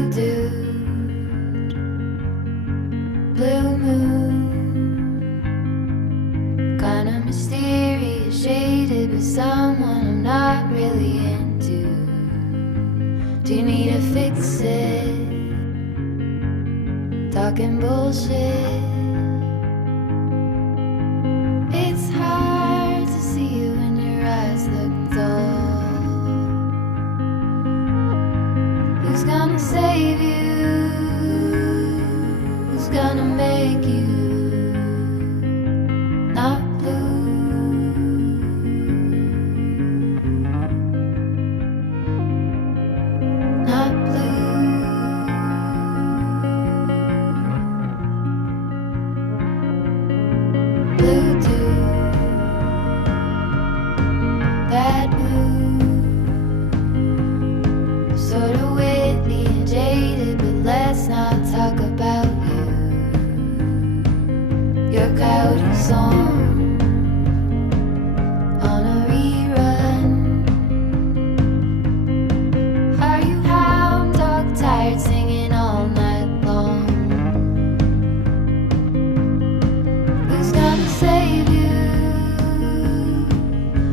Blue dude, blue moon, kinda mysterious, shaded with someone I'm not really into. Do you need to fix it? Talking bullshit. It's hard to see you when your eyes look dull. Who's gonna save you? Who's gonna make you not blue? Not blue. Blue dude, bad mood, sorta witty and jaded, but let's not talk about you. Your coyote song on a rerun. Are you hound dog tired, singing all night long? Who's gonna save you?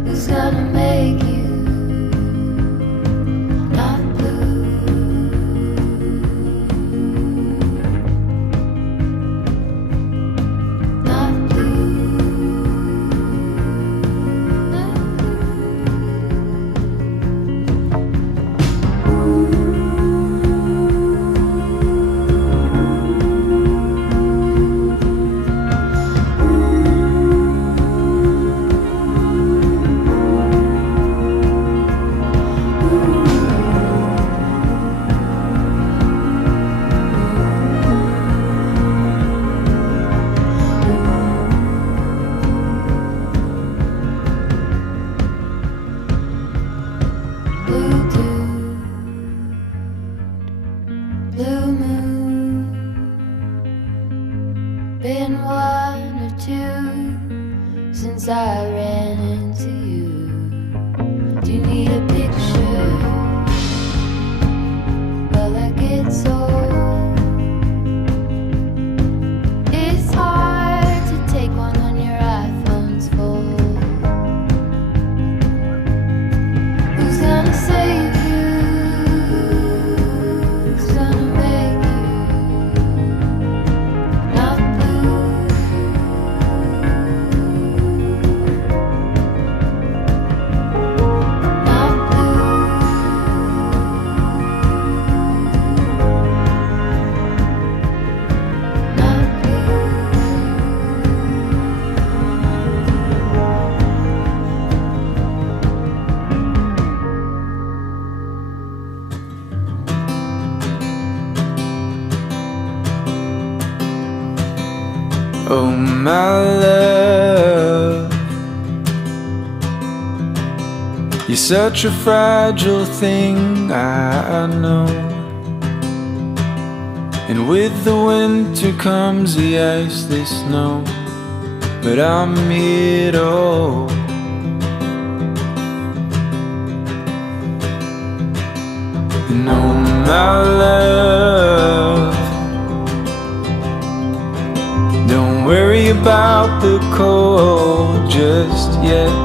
Who's gonna make you not blue? Not blue. Not blue dude, blue moon, been one or two since I ran into you. Do you need a picture? Well, that gets old. It's hard to take one when your iPhone's full. Who's gonna save you? Who's gonna make you not blue? Not blue. Not blue. Oh my love, you're such a fragile thing, I know. And with the winter comes the ice, the snow, but I'm here to hold. And oh my love, don't worry about the cold just yet.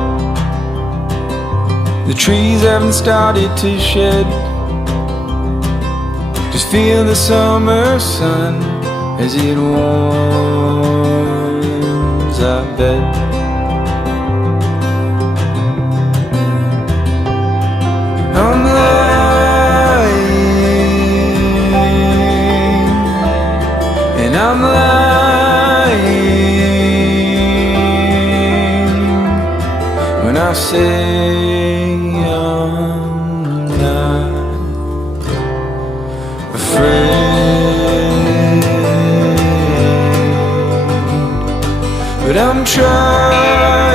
The trees haven't started to shed. Just feel the summer sun as it warms our bed. I'm lying, and I'm lying when I say I'm not afraid, but I'm trying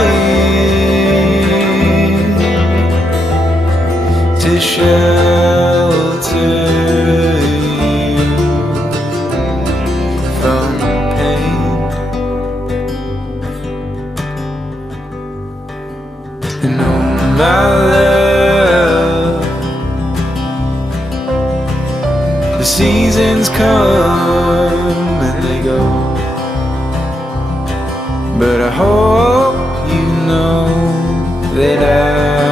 to shelter you from pain. And oh my love, the seasons come and they go, but I hope you know that